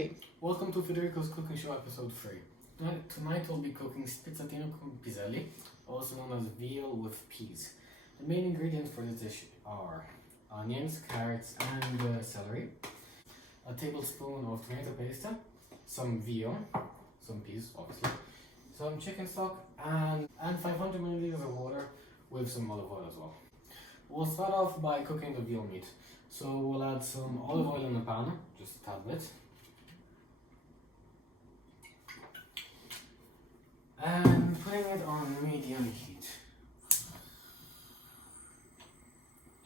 Hey, welcome to Federico's cooking show episode 3. Tonight we'll be cooking Spezzatino con piselli, also known as veal with peas. The main ingredients for this dish are onions, carrots and celery, a tablespoon of tomato paste, some veal, some peas obviously, some chicken stock and 500 milliliters of water with some olive oil as well. We'll start off by cooking the veal meat. So we'll add some olive oil in the pan, just a tad bit. And putting it on medium heat.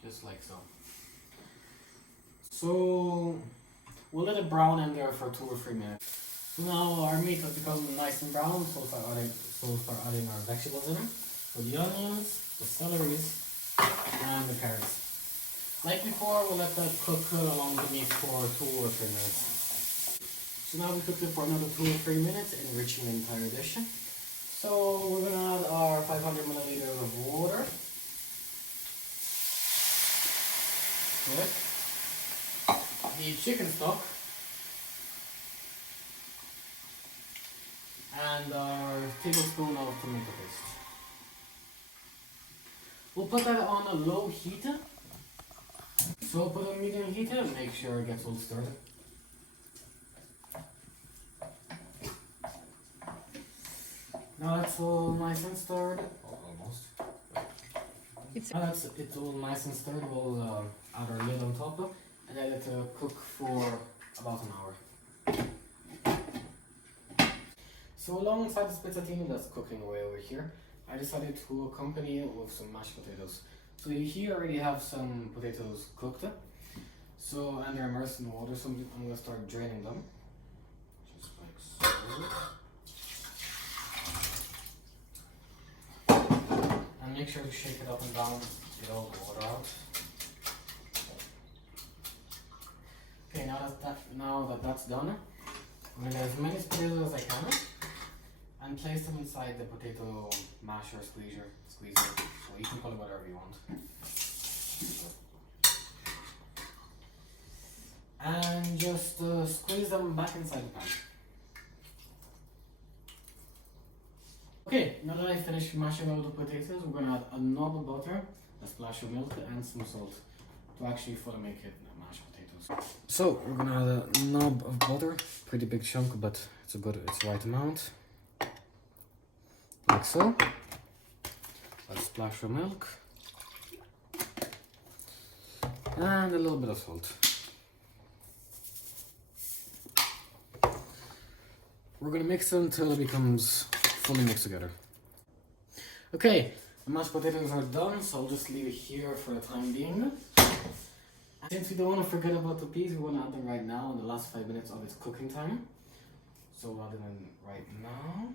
Just like so. So we'll let it brown in there for 2 or 3 minutes. So now our meat has become nice and brown, so we'll start adding our vegetables in it. So the onions, the celeries, and the carrots. Like before, we'll let that cook along the meat for 2 or 3 minutes. So now we cook it for another 2 or 3 minutes, enriching the entire dish. So we're going to add our 500 milliliters of water to it, the chicken stock, and our tablespoon of tomato paste. We'll put that on a low heat. So put on medium heat and make sure it gets all stirred. Now that's all nice and stirred. Almost. Now that's it's all nice and stirred, we'll add our lid on top and let it cook for about an hour. So alongside the spezzatino that's cooking away over here, I decided to accompany it with some mashed potatoes. So here I already have some potatoes cooked, and they're immersed in water, so I'm going to start draining them, just like so. And make sure to shake it up and down, get all the water out. Okay, now that that's done, I'm going to get as many potatoes as I can and place them inside the potato masher squeezer. So you can call it whatever you want. And just squeeze them back inside the pan. Okay, now that I finished mashing all the potatoes, we're going to add a knob of butter, a splash of milk and some salt to actually fully make it mashed potatoes. So we're going to add a knob of butter, pretty big chunk, but it's the right amount. Like so. A splash of milk and a little bit of salt. We're going to mix them until it becomes fully mixed together. Okay, the mashed potatoes are done, so I'll just leave it here for the time being. Since we don't want to forget about the peas, we want to add them right now in the last 5 minutes of its cooking time. So we'll add them in right now.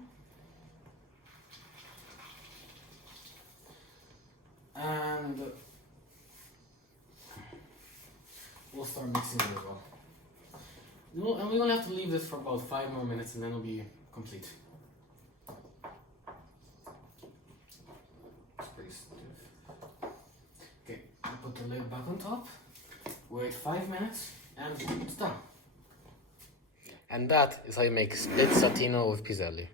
And we'll start mixing it as well. And we only have to leave this for about 5 more minutes and then it'll be complete. It's pretty stiff. Okay, I'll put the lid back on top, wait 5 minutes, and it's done. And that is how you make spezzatino with piselli.